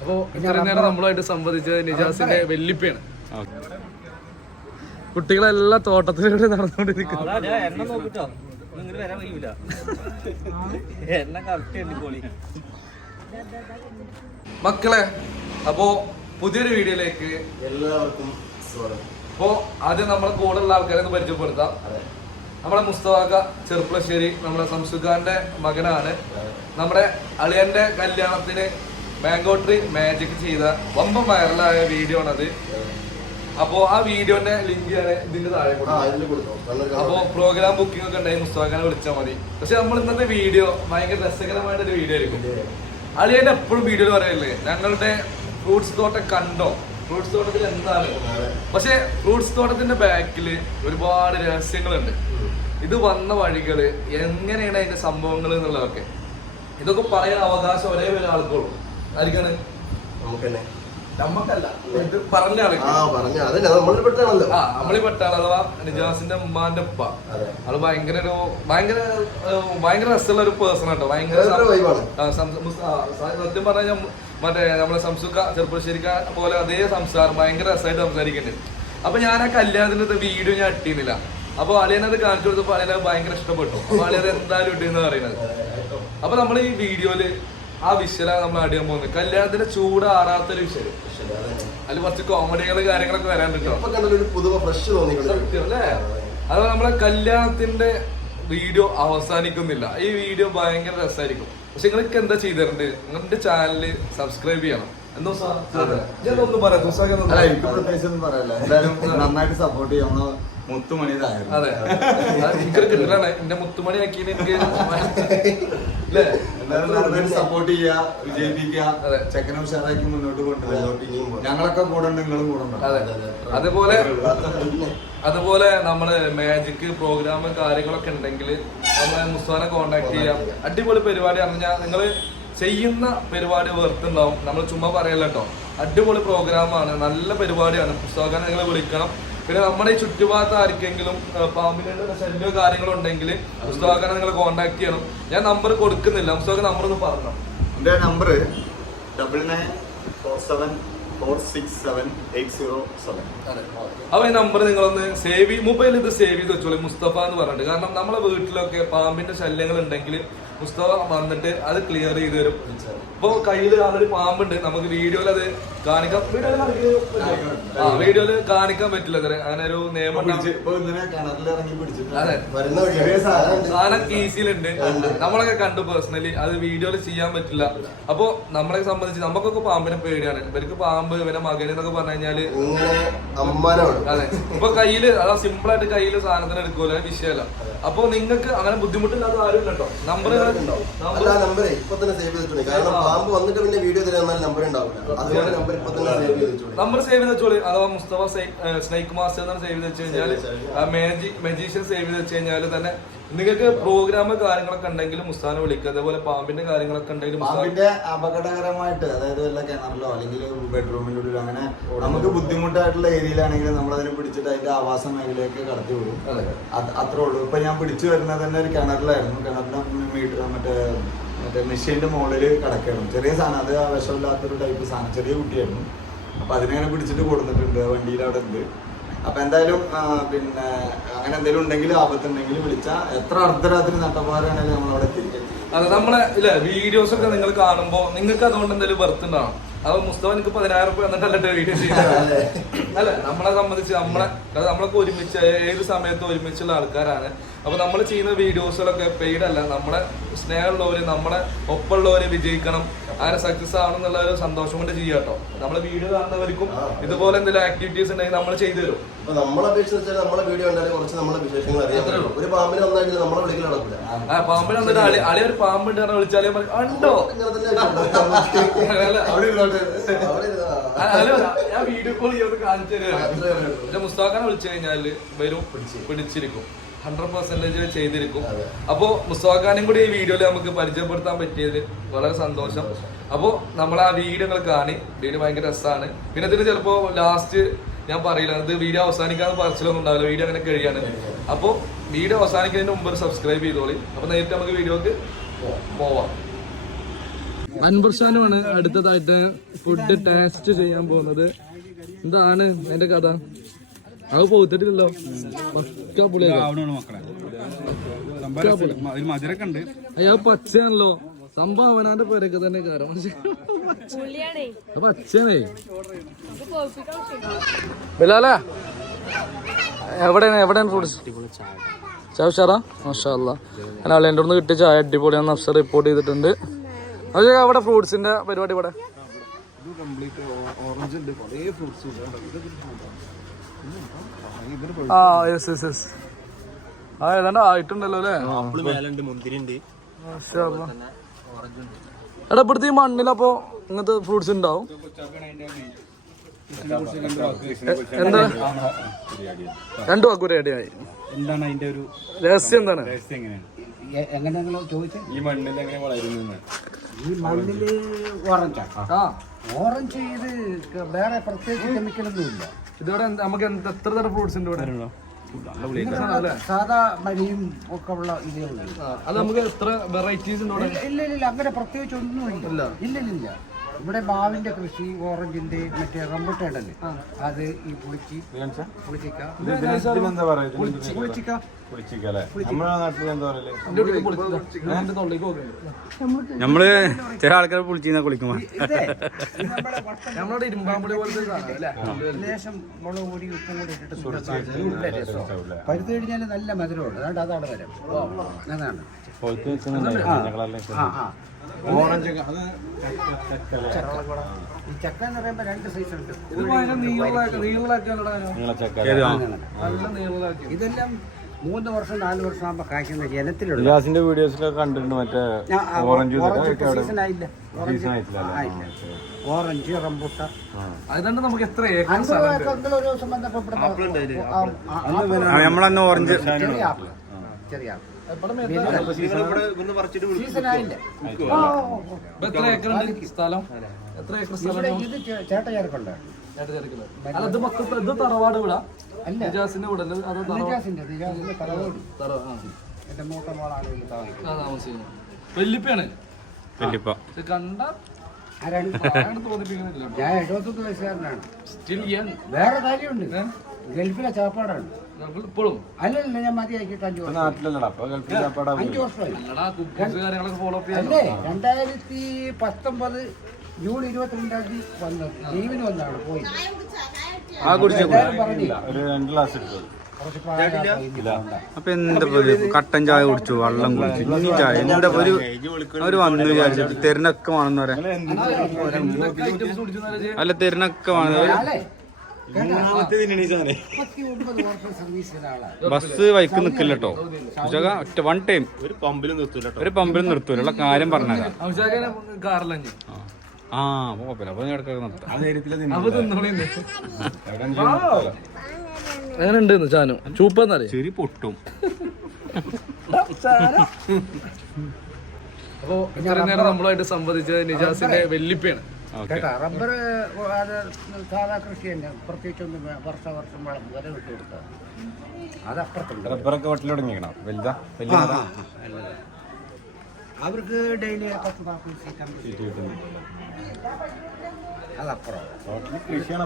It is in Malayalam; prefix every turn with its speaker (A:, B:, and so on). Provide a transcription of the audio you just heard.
A: അപ്പോ ഇത്രയും നേരം നമ്മളുമായിട്ട് സംവദിച്ചത് നിജാസിന്റെ വെല്ലിപ്പയാണ് കുട്ടികളെല്ലാം തോട്ടത്തിലൂടെ നടന്നുകൊണ്ടിരിക്കുന്നു. മക്കളെ അപ്പോ പുതിയൊരു വീഡിയോയിലേക്ക്
B: എല്ലാവർക്കും സ്വാഗതം.
A: അപ്പോ ആദ്യം നമ്മളെ കൂടെ ഉള്ള ആൾക്കാരെ ഒന്ന് പരിചയപ്പെടുത്താം. നമ്മുടെ മുസ്തഫാക്ക ചെറുപ്പളശ്ശേരി നമ്മുടെ സംസുഖാന്റെ മകനാണ്. നമ്മുടെ അളിയന്റെ കല്യാണത്തിന് മാങ്കോട്രി മാജിക് ചെയ്ത വമ്പ വൈറലായ വീഡിയോ ആണത്. അപ്പോ ആ വീഡിയോന്റെ ലിങ്ക് ഞാൻ ഇതിന്റെ താഴെ അപ്പോ പ്രോഗ്രാം ബുക്കിംഗ് ഒക്കെ ഉണ്ടെങ്കിൽ മുസ്തഫാഖാനെ വിളിച്ചാൽ മതി. പക്ഷെ നമ്മൾ ഇന്നത്തെ വീഡിയോ ഭയങ്കര രസകരമായിട്ട് ഒരു വീഡിയോ ആയിരിക്കും അളിയന്റെ എപ്പോഴും വീഡിയോയിൽ പറയല്ലേ ഞങ്ങളുടെ ഫ്രൂട്ട്സ് തോട്ടം കണ്ടോ? ഫ്രൂട്ട്സ് തോട്ടത്തിൽ എന്താണ്? പക്ഷെ ഫ്രൂട്ട്സ് തോട്ടത്തിന്റെ ബാക്കിൽ ഒരുപാട് രഹസ്യങ്ങളുണ്ട്. ഇത് വന്ന വഴികൾ എങ്ങനെയാണ് അതിന്റെ സംഭവങ്ങൾ എന്നുള്ളതൊക്കെ. ഇതൊക്കെ പറയാൻ അവകാശം ഒരേ ഒരു
B: നമുക്ക് തന്നെ
A: നമ്മക്കല്ല. ഇത് പറഞ്ഞ ആൾക്ക്
B: ആ പറഞ്ഞ അതന്നെ നമ്മളിൽ പെട്ടാണല്ലോ.
A: ആ നമ്മളീ പെട്ടാൾ അഥവാ നിജാസിന്റെ ഉമ്മാന്റെ ഉപ്പ.
B: അതെ.
A: ആൾ ഭയങ്കര ഒരു ഭയങ്കര ഏഹ്, ഭയങ്കര രസമുള്ള ഒരു പേഴ്സൺ കേട്ടോ ഭയങ്കര സത്യം പറഞ്ഞാൽ മറ്റേ നമ്മളെ സംസുഖ ചെറുപ്പശ്ശേരിക്ക പോലെ അതേ സംസാരം ഭയങ്കര രസമായിട്ട് സംസാരിക്കുന്നുണ്ട് അപ്പൊ ഞാൻ ആ കല്യാണത്തിന്റെ വീഡിയോ ഞാൻ ഇട്ടിരുന്നില്ല. അപ്പൊ അളിയനത് കാണിച്ചു കൊടുത്തപ്പോ അളിയനത് ഭയങ്കര ഇഷ്ടപ്പെട്ടു. അപ്പൊ അളിയത് എന്തായാലും ഇട്ടെന്ന് പറയുന്നത്. അപ്പൊ നമ്മൾ ഈ വീഡിയോയിൽ ആ വിഷലാണ് നമ്മൾ അടിയാൻ പോകുന്നത്. കല്യാണത്തിന്റെ ചൂട് ആറാത്തൊരു വിഷയം. അതിൽ കുറച്ച് കോമഡികൾ കാര്യങ്ങളൊക്കെ വരാൻ അല്ലേ? അത് നമ്മളെ കല്യാണത്തിന്റെ വീഡിയോ അവസാനിക്കുന്നില്ല. ഈ വീഡിയോ ഭയങ്കര രസമായിരിക്കും. പക്ഷെ നിങ്ങൾക്ക് എന്താ ചെയ്തിട്ടുണ്ട്? നിങ്ങളുടെ ചാനൽ സബ്സ്ക്രൈബ് ചെയ്യണം.
C: നന്നായിട്ട് സപ്പോർട്ട് ചെയ്യാം
A: അതെ അത്. എനിക്കൊരു കിട്ടലാണ്. എന്റെ മുത്തുമണി ആക്കിയത് എനിക്ക്
C: നന്നായിട്ട് സപ്പോർട്ട് ചെയ്യുക വിജയിപ്പിക്കുക
A: അതെ.
C: ചെക്കനെ ഉഷാറാക്കി മുന്നോട്ട്
B: പോകാം.
C: ഞങ്ങളൊക്കെ കൂടെ നിങ്ങളും കൂടെ
A: അതെ അതുപോലെ അതുപോലെ നമ്മൾ മാജിക് പ്രോഗ്രാം കാര്യങ്ങളൊക്കെ ഉണ്ടെങ്കിൽ നമ്മളെ മുസ്താനെ കോണ്ടാക്ട് ചെയ്യാം. അടിപൊളി പരിപാടി അറിഞ്ഞാൽ നിങ്ങൾ ചെയ്യുന്ന പരിപാടി വെറുത്തുണ്ടാവും നമ്മൾ ചുമ്മാ പറയല്ലോ അടിപൊളി പ്രോഗ്രാമാണ് നല്ല പരിപാടിയാണ്. പുസ്തകം നിങ്ങൾ വിളിക്കണം. പിന്നെ നമ്മുടെ ഈ ചുറ്റുഭാഗത്ത് ആർക്കെങ്കിലും പാമ്പിനുള്ള പാമ്പിന്റെ ശല്യമോ കാര്യങ്ങളോ ഉണ്ടെങ്കിൽ പുസ്തകം നിങ്ങൾ കോണ്ടാക്ട് ചെയ്യണം. ഞാൻ നമ്പർ കൊടുക്കുന്നില്ല. പുസ്തകം നമ്പർ ഒന്ന് പറഞ്ഞു?
C: എന്റെ number double nine four seven four six seven eight zero seven
A: അപ്പൊ ഈ നമ്പർ നിങ്ങളൊന്ന് സേവ് മൊബൈലിൽ ഇത് സേവ് ചെയ്ത് വെച്ചോളൂ മുസ്തഫ എന്ന് പറഞ്ഞിട്ട്. കാരണം നമ്മളെ വീട്ടിലൊക്കെ പാമ്പിന്റെ ശല്യങ്ങൾ ഉണ്ടെങ്കിൽ മുസ്തഫ വന്നിട്ട് അത് ക്ലിയർ ചെയ്ത് തരും. ഇപ്പൊ കയ്യിൽ ആളൊരു പാമ്പുണ്ട്. നമുക്ക് വീഡിയോയിൽ അത് കാണിക്കാം. വീഡിയോയിൽ കാണിക്കാൻ- ആ വീഡിയോയിൽ കാണിക്കാൻ പറ്റില്ല ഇതുവരെ. അങ്ങനെ ഒരു നിയമം അതെ.
C: സാധനം.
A: ഈസിയിലുണ്ട്. നമ്മളൊക്കെ കണ്ടു പേഴ്സണലി അത് വീഡിയോയിൽ ചെയ്യാൻ പറ്റില്ല. അപ്പൊ നമ്മളെ സംബന്ധിച്ച് നമുക്കൊക്കെ പാമ്പിനെ പേടിയാണ്. ഇവർക്ക് പാമ്പ് ഇവരെ മകന് എന്നൊക്കെ പറഞ്ഞു
B: കഴിഞ്ഞാൽ
A: അതെ. ഇപ്പൊ കയ്യിൽ അതാ സിമ്പിൾ ആയിട്ട് കയ്യിൽ സാധനത്തിന് എടുക്കൂല വിഷയമല്ല. അപ്പൊ നിങ്ങൾക്ക് അങ്ങനെ ബുദ്ധിമുട്ടില്ലാതെ ആരും ഇല്ലോ കേട്ടോ നമ്പർ
B: അല്ല നമ്പറേ ഇപ്പൊ തന്നെ സേവ് ചെയ്തിട്ടുണ്ട് കാരണം പാമ്പ് വന്നിട്ട് പിന്നെ വീഡിയോ തരാൻ നമ്പർ ഉണ്ടാവില്ല അതുകൊണ്ട് നമ്പർ ഇപ്പൊ തന്നെ സേവ് ചെയ്ത് വെച്ചോളൂ.
A: നമ്പർ സേവ് ചെയ്ത് വെച്ചോളി. അഥവാ മുസ്തഫ സ്നേക്ക് മാസ്റ്റർ സേവ് ചെയ്ത് വെച്ച് കഴിഞ്ഞാൽ മെജീഷ്യൻ സേവ് ചെയ്ത് വെച്ച് കഴിഞ്ഞാൽ തന്നെ നിങ്ങൾക്ക് പ്രോഗ്രാം കാര്യങ്ങളൊക്കെ ഉണ്ടെങ്കിൽ മുസ്താനെ വിളിക്കുക. അതേപോലെ പാമ്പിന്റെ കാര്യങ്ങളൊക്കെ ഉണ്ടെങ്കിൽ
C: പാമ്പിന്റെ അപകടകരമായിട്ട് അതായത് വല്ല കിണറിലോ അല്ലെങ്കിൽ ബെഡ്റൂമിന്റെ ഉള്ളിലോ അങ്ങനെ നമുക്ക് ബുദ്ധിമുട്ടായിട്ടുള്ള ഏരിയയിലാണെങ്കിൽ നമ്മൾ അതിനെ പിടിച്ചിട്ട് അതിന്റെ ആവാസ മേഖലയൊക്കെ കടത്തി വിടും. അത്ര അത്രേ ഉള്ളൂ. ഇപ്പൊ ഞാൻ പിടിച്ചു വരുന്നത് തന്നെ ഒരു കിണറിലായിരുന്നു. കിണറിന്റെ മീറ്റർ മറ്റേ മറ്റേ മെഷീന്റെ മുകളിൽ കിടക്കണം ചെറിയ സാധനം. അത് വിഷമില്ലാത്തൊരു ടൈപ്പ് സാധനം. ചെറിയ കുട്ടിയായിരുന്നു. അപ്പൊ അതിനെ പിടിച്ചിട്ട് കൊടുത്തിട്ടുണ്ട്. വണ്ടിയിൽ അവിടെ ഉണ്ട്. അപ്പൊ എന്തായാലും പിന്നെ അങ്ങനെ എന്തെങ്കിലും ഉണ്ടെങ്കിൽ ആപത്തുണ്ടെങ്കിൽ വിളിച്ചാൽ എത്ര അർദ്ധരാത്രി നട്ടപ്പാറാണെങ്കിലും നമ്മളവിടെ എത്തിക്കും
A: അതെ നമ്മളെ ഇല്ല വീഡിയോസ് ഒക്കെ നിങ്ങൾ കാണുമ്പോൾ നിങ്ങൾക്ക് അതുകൊണ്ട് എന്തെങ്കിലും വെർത്ത് അത് മുസ്തഫ എനിക്ക് പതിനായിരം രൂപ എന്നിട്ടല്ലേ വീഡിയോ ചെയ്യുന്നത് അല്ല? നമ്മളെ സംബന്ധിച്ച് നമ്മളെ അത് നമ്മളൊക്കെ ഒരുമിച്ച് ഏത് സമയത്ത് ഒരുമിച്ചുള്ള ആൾക്കാരാണ്. അപ്പൊ നമ്മൾ ചെയ്യുന്ന വീഡിയോസിലൊക്കെ പെയ്ഡ് അല്ല. നമ്മളെ സ്നേഹമുള്ളവര് നമ്മളെ ഒപ്പമുള്ളവരെ വിജയിക്കണം. അങ്ങനെ സക്സസ് ആവണം എന്നുള്ള ഒരു സന്തോഷം കൊണ്ട് ചെയ്യാട്ടോ നമ്മളെ വീഡിയോ കാണുന്നവർക്കും ഇതുപോലെ എന്തെങ്കിലും ആക്ടിവിറ്റീസ് ഉണ്ടെങ്കിൽ നമ്മൾ ചെയ്തു തരും.
B: അപ്പൊ നമ്മളെ അപേക്ഷിച്ച് വെച്ചാൽ നമ്മളെ വീഡിയോ കുറച്ച് നമ്മളെ വിശേഷങ്ങൾ. ഒരു പാമ്പിനെ നമ്മളെ വിളിക്കൽ നടക്കില്ല
A: ആ പാമ്പിനെ വന്നിട്ട് അളി അളി ഒരു പറഞ്ഞാൽ വിളിച്ചാലേ ഉണ്ടോ ഞാൻ വീഡിയോ കോൾ ചെയ്ത് കാണിച്ചു തരാം.
B: ഉള്ളൂ.
A: പക്ഷെ മുസ്താഖാനെ വിളിച്ചു കഴിഞ്ഞാൽ വരും പിടിച്ചിരിക്കും. ഹൺഡ്രഡ് പെർസെന്റേജ് ചെയ്തിരിക്കും. അപ്പോ മുസ്താഖാനും കൂടി ഈ വീഡിയോയിൽ നമുക്ക് പരിചയപ്പെടുത്താൻ പറ്റിയത് വളരെ സന്തോഷം. അപ്പോ നമ്മൾ ആ വീഡിയോ നിങ്ങൾ കാണി വീഡിയോ ഭയങ്കര രസമാണ് പിന്നെ ഇതിന് ചിലപ്പോ ലാസ്റ്റ് ഞാൻ പറയില്ല അത് വീഡിയോ അവസാനിക്കാന്ന് പറച്ചിലൊന്നും ഉണ്ടാവില്ല വീഡിയോ അങ്ങനെ കഴിയാണ്. അപ്പോ വീഡിയോ അവസാനിക്കുന്നതിന് മുമ്പ് സബ്സ്ക്രൈബ് ചെയ്തോളി. അപ്പൊ നേരിട്ട് നമുക്ക് വീഡിയോക്ക് പോവാം. അൻവർ ഷാനുമാണ് അടുത്തതായിട്ട് ഫുഡ് ടേസ്റ്റ് ചെയ്യാൻ പോകുന്നത്. എന്താണ് എന്റെ കഥ? അത് പോത്തിട്ടില്ലല്ലോ. പക്ക അയ്യോ പച്ചയാണല്ലോ. സംഭവം അവനാന്റെ പേരൊക്കെ തന്നെ കാരണം.
D: അപ്പൊ
A: അച്ഛനേ പച്ചയാണേ. ബിലാലെ എവിടെയാണ് എവിടെയാണ് ഫുഡ് ചായ ഉഷാറാ? മാഷാ അല്ല ഞാൻ അളിയന്റെ നിന്ന് കിട്ടിയ ചായ അടിപൊളിയാണെന്ന് അഫ്സർ റിപ്പോർട്ട് ചെയ്തിട്ടുണ്ട്. അത് അവിടെ ഫ്രൂട്ട്സിന്റെ പരിപാടി ഇവിടെ. ആ യെസ് യെസ് യെസ് ആ ഏതാണ്ട് ആയിട്ടുണ്ടല്ലോ അല്ലേ. എടാ ഇവിടുത്തെ ഈ മണ്ണിലപ്പോ ഇങ്ങനത്തെ ഫ്രൂട്ട്സ് ഉണ്ടാവും? എന്താ രണ്ടു വാക്കു ആയി.
E: എന്താണ് അതിന്റെ ഒരു
A: രഹസ്യം എന്താണ്?
E: രഹസ്യം എങ്ങനെയാണ്?
F: എങ്ങനെയാണെങ്കിലും ചോദിച്ചു?
E: ഈ മണ്ണിൽ എങ്ങനെ വളരുന്നു
F: ഈ മണ്ണിൽ ഓറഞ്ച്?
A: ആ.
F: ഓറഞ്ച് ഇത് വേറെ പ്രത്യേകിച്ച് കെമിക്കലൊന്നും ഇല്ല
A: ഇതോടെ നമുക്ക് എത്ര തരം ഫ്രൂട്ട്സ് ഉണ്ട് ഇവിടെ?
F: സാധാ മരിയും ഒക്കെ ഉള്ള ഇതേ
A: അത് നമുക്ക് എത്ര വെറൈറ്റീസ് ഉണ്ട് ഇവിടെ?
F: ഇല്ല ഇല്ല അങ്ങനെ പ്രത്യേകിച്ച് ഒന്നും ഇല്ല. ഇല്ല ഇല്ല ഇല്ല. ഇവിടെ മാവിന്റെ കൃഷി ഓറഞ്ചിന്റെ മറ്റേ റംബുട്ടേണ്ടല്ലേ അത് ഈ പുളിച്ചി പുളിച്ചിക്ക.
E: നമ്മൾ ചില ആൾക്കാർ പുളിച്ചിന്നാ കുളിക്കുമ്പോ.
A: നമ്മളോട് ഇരുമ്പാമ്പുളി പോലത്തെ
F: ലേശം മുളക് പൊടി ഉപ്പും കൂടി ഇട്ടിട്ട് പരുത്തി കഴിഞ്ഞാൽ നല്ല മധുരമുണ്ട്. അതുകൊണ്ട് അതാണ് വരാം. അതാണ്.
E: ഓറഞ്ച് അത്
F: ഈ ചക്ക എന്ന് പറയുമ്പോൾ രണ്ട് സൈസ് ഉണ്ട്.
A: നല്ല നീളാക്കി
F: ഇതെല്ലാം മൂന്ന് വർഷം നാല് വർഷം ആകുമ്പോൾ കായ്ക്കുന്ന ജനത്തിലുള്ള
E: ഇല്ലാസിന്റെ വീഡിയോസിലൊക്കെ കണ്ടിട്ടുണ്ട് മറ്റേ ഓറഞ്ച്
F: സീസൺ ആയില്ല. ഓറഞ്ച്
E: സീസൺ
F: ആയില്ല. ഓറഞ്ച് റംബുട്ട
A: അതുകൊണ്ട് നമുക്ക് എത്ര ഏക്കർ
F: ഒരു ദിവസം ആപ്പിൾ.
E: നമ്മളന്ന് ഓറഞ്ച്.
F: ആപ്പിൾ ചെറിയ
A: എത്ര ഏക്കർ ഉണ്ട് സ്ഥലം? എത്ര ഏക്കർ സ്ഥലം
F: ഇത്
A: അല്ല ഇത് മൊത്തം ഇത് തറവാട് വിടാ? നിജാസിന്റെ വീടല്ലേ? അതോ വല്യപ്പയാണ്? കണ്ട
F: ഞാൻ എഴുപത്തൊന്ന് വയസ്സുകാരനാണ്. വേറെ കാര്യമുണ്ട്. ഗൾഫിലെ ചാപ്പാടാണ്.
A: ഇപ്പോഴും
F: അല്ലല്ല ഞാൻ മതിയാക്കിയിട്ട് അഞ്ചു വർഷം.
E: നാട്ടിലല്ലടാ അപ്പൊ ഗൾഫിൽ ചാപ്പാടാ
F: അഞ്ചു വർഷമായി. അല്ലേ രണ്ടായിരത്തി പത്തൊമ്പത് ജൂൺ ഇരുപത്തിരണ്ടാം തീയതി വന്നത്. ലീവിന് വന്നാണ് പോയി.
E: ആ കുടിച്ചു ഒരു രണ്ട് ഗ്ലാസ് എടുത്തു.
G: അപ്പൊ എന്താ കട്ടൻ ചായ കുടിച്ചു വെള്ളം കുടിച്ചു ഇനി ചായ എന്താ ഒരു അവർ വന്നു വിചാരിച്ചു തെരനൊക്കെ വേണമെന്ന് പറയാം. അല്ല തെരനൊക്കെ വേണം. ബസ് വൈക്ക് നിക്കില്ല കേട്ടോ ഒറ്റ വൺ ടൈം ഒരു പമ്പിലും നിർത്തൂല ഒരു പമ്പിലും നിർത്തൂല. ഉള്ള കാര്യം പറഞ്ഞേക്കാം
A: കാറിലഞ്ഞ്.
G: ആ. അപ്പൊ കുഴപ്പമില്ല അപ്പൊ ഇടക്കൊക്കെ നിർത്താം.
A: അങ്ങനെ ഉണ്ട്? ചാനു? ചൂപ്പെന്നറിയ
G: ചെറിയ പൊട്ടും.
A: അപ്പൊ ഇത്രയും നേരം നമ്മളുമായിട്ട് സംവദിച്ചത് നിജാസിന്റെ വെല്ലിപ്പയാണ്
F: കേട്ടോ റബ്ബർ അത് സാധാ കൃഷി തന്നെ. പ്രത്യേകിച്ചൊന്നും വർഷ വർഷം വളം വില വിട്ടു കൊടുക്കുക അത് അപ്പുറത്തുണ്ട്
E: റബ്ബറൊക്കെ വെട്ടിൽ തുടങ്ങിക്കണം വലുതാ? വലിയ.
F: അവർക്ക് ഡെയിലി പത്ത് നാൽപ്പത് സീറ്റ് അതപ്പുറം.
E: കൃഷിയാണ്